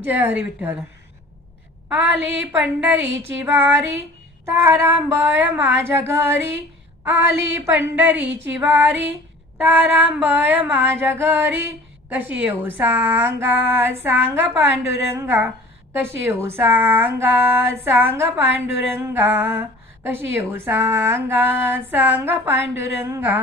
जय हरी विठ्ठल. आली पंढरीची वारी, तारांबळ माझ्या घरी. आली पंढरीची वारी, तारांबळ माझ्या घरी. कशी येऊ सांगा, सांगा पांडुरंगा. कशी येऊ सांगा, सांगा पांडुरंगा. कशी येऊ सांगा, सांगा पांडुरंगा.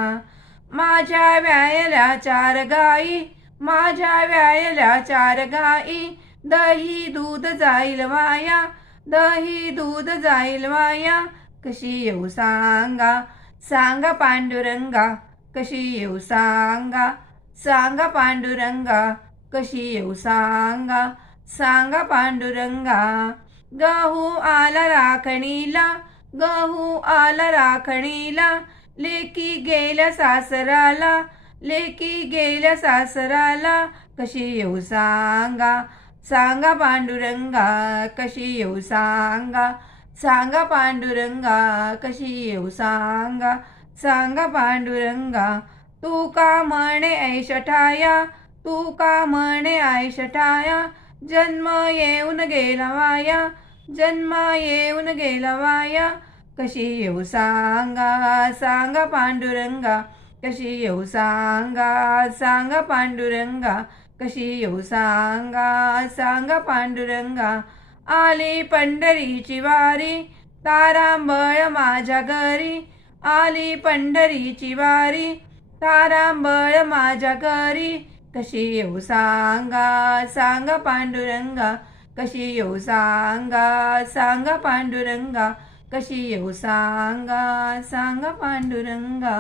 माझ्या व्यायला 4 गाई, माझ्या व्यायला 4 गाई. दही दूध जाईल वाया, दही दूध जाईल वाया. कशी येऊ सांगा, सांगा पांडुरंगा. कशी येऊ सांगा, सांगा पांडुरंगा. कशी येऊ सांगा, सांगा पांडुरंगा. गहू आला राखणीला, गहू आला राखणीला. लेकी गेल्या सासराला, लेकी गेल्या सासराला. कशी येऊ सांगा, सांगा पांडुरंगा. कशी येऊ सांगा, सांगा पांडुरंगा. कशी येऊ सांगा, सांगा पांडुरंगा. तू का म्हणे ऐशठाया, तू का म्हणे ऐशठाया. जन्म येऊन गेला वाया, जन्म येऊन गेला वाया. कशी येऊ सांगा, सांगा पांडुरंगा. कशी येऊ सांगा, सांगा पांडुरंगा. कशी येऊ सांगा, सांगा पांडुरंगा. आली पंढरीची वारी, तारांबळ माझ्या घरी. आली पंढरीची वारी, तारांबळ माझ्या घरी. कशी येऊ सांगा, सांगा पांडुरंगा. कशी येऊ सांगा, सांगा पांडुरंगा. कशी येऊ सांगा, सांगा पांडुरंगा.